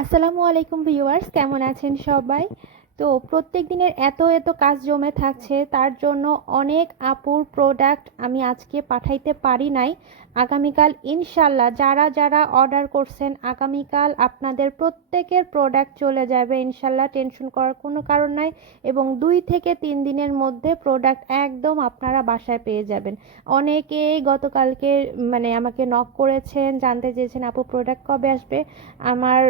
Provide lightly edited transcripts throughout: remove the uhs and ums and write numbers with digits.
আসসালামু আলাইকুম ভিউয়ার্স, কেমন আছেন সবাই? তো প্রত্যেক দিনের এত এত কাজ জমে থাকছে, তার জন্য অনেক আপুর প্রোডাক্ট আমি আজকে পাঠাইতে পারি নাই। আগামীকাল ইনশাল্লাহ যারা যারা অর্ডার করছেন, আগামীকাল আপনাদের প্রত্যেকের প্রোডাক্ট চলে যাবে ইনশাল্লাহ, টেনশন করার কোনো কারণ নাই। এবং 2 থেকে 3 দিনের মধ্যে প্রোডাক্ট একদম আপনারা বাসায় পেয়ে যাবেন। অনেকেই গতকালকে আমাকে নক করেছেন, জানতে চেয়েছেন আপু প্রোডাক্ট কবে আসবে। আমার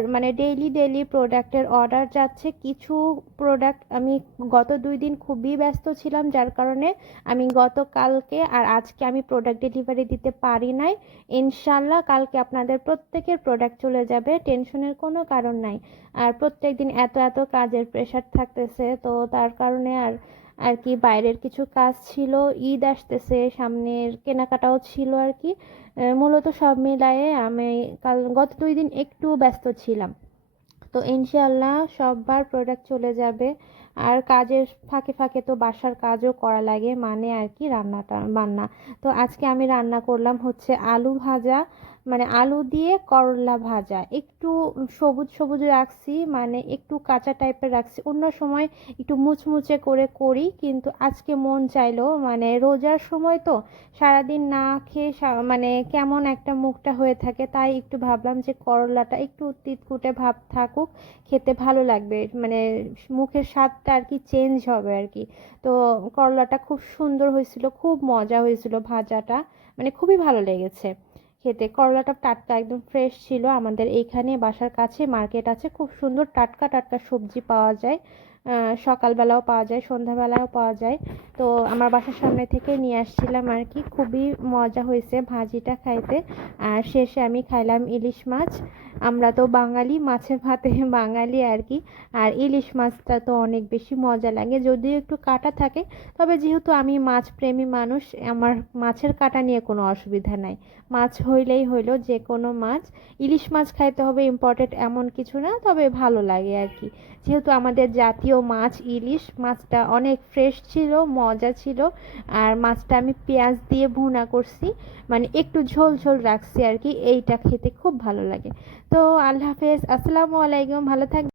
ডেইলি ডেইলি প্রোডাক্টের অর্ডার যাচ্ছে। কিছু প্রোডাক্ট আমি গত 2 দিন খুবই ব্যস্ত ছিলাম, যার কারণে আমি গতকালকে আর আজকে আমি প্রোডাক্ট ডেলিভারি দিতে পারি নাই। ইনশাল্লাহ কালকে আপনাদের প্রত্যেকের প্রোডাক্ট চলে যাবে, টেনশনের কোনো কারণ নাই। আর প্রত্যেক দিন এত এত কাজের প্রেশার থাকতেছে, তো তার কারণে আর আর কি বাইরের কিছু কাজ ছিল, ঈদ আসতেছে, সামনের কেনাকাটাও ছিল আর কি। মূলত সব মিলায়ে আমি গত 2 দিন একটু ব্যস্ত ছিলাম। তো ইনশাআল্লাহ সববার প্রোডাক্ট চলে যাবে। আর কাজের ফাঁকে ফাঁকে তো বাসার কাজও করা লাগে, আর কি রান্নাটা বান্না। তো আজকে আমি রান্না করলাম হচ্ছে আলু ভাজা, আলু দিয়ে করলা ভাজা। একটু সবুজ সবুজ রাখছি, একটু কাঁচা টাইপের রাখছি। অন্য সময় একটু মুচমুচে করে করি, কিন্তু আজকে মন চাইলো, রোজার সময় তো সারাদিন না খেয়ে কেমন একটা মুখটা হয়ে থাকে, তাই একটু ভাবলাম যে করলাটা একটু তিতকুটে ভাব থাকুক, খেতে ভালো লাগবে, মুখের স্বাদটা আর কি চেঞ্জ হবে আর কি। তো করলাটা খুব সুন্দর হয়েছিল, খুব মজা হয়েছিল ভাজাটা, খুবই ভালো লেগেছে খেতে। করলাটা টাটকা একদম ফ্রেশ ছিল। আমাদের এইখানে বাসার কাছে মার্কেট আছে, খুব সুন্দর টাটকা টাটকা সবজি পাওয়া যায়। সকালবেলাও পাওয়া যায়, সন্ধ্যাবেলাও পাওয়া যায়। তো আমার বাসার সামনে থেকে নিয়ে আসছিলাম আর কি। খুবই মজা হয়েছে ভাজিটা খাইতে। আর শেষে আমি খাইলাম ইলিশ মাছ। আমরা তো বাঙালি, মাছে ভাতে বাঙালি আর কি। আর ইলিশ মাছটা তো অনেক বেশি মজা লাগে, যদিও একটু কাঁটা থাকে। তবে যেহেতু আমি মাছ প্রেমী মানুষ, আমার মাছের কাঁটা নিয়ে কোনো অসুবিধা নাই। মাছ হইলেই হইলো, যে কোনো মাছ। ইলিশ মাছ খাইতে হবে ইম্পর্টেন্ট এমন কিছু না, তবে ভালো লাগে আর কি। যেহেতু আমাদের জাতীয় মাছ ইলিশ, মাছটা অনেক ফ্রেশ ছিল, মজা ছিল। আর মাছটা আমি পেঁয়াজ দিয়ে ভুনা করছি, একটু ঝোল ঝোল রাখছি আর কি। এইটা খেতে খুব ভালো লাগে। তো আল্লাহ হাফেজ, আসসালামু আলাইকুম, ভালো থাকবেন।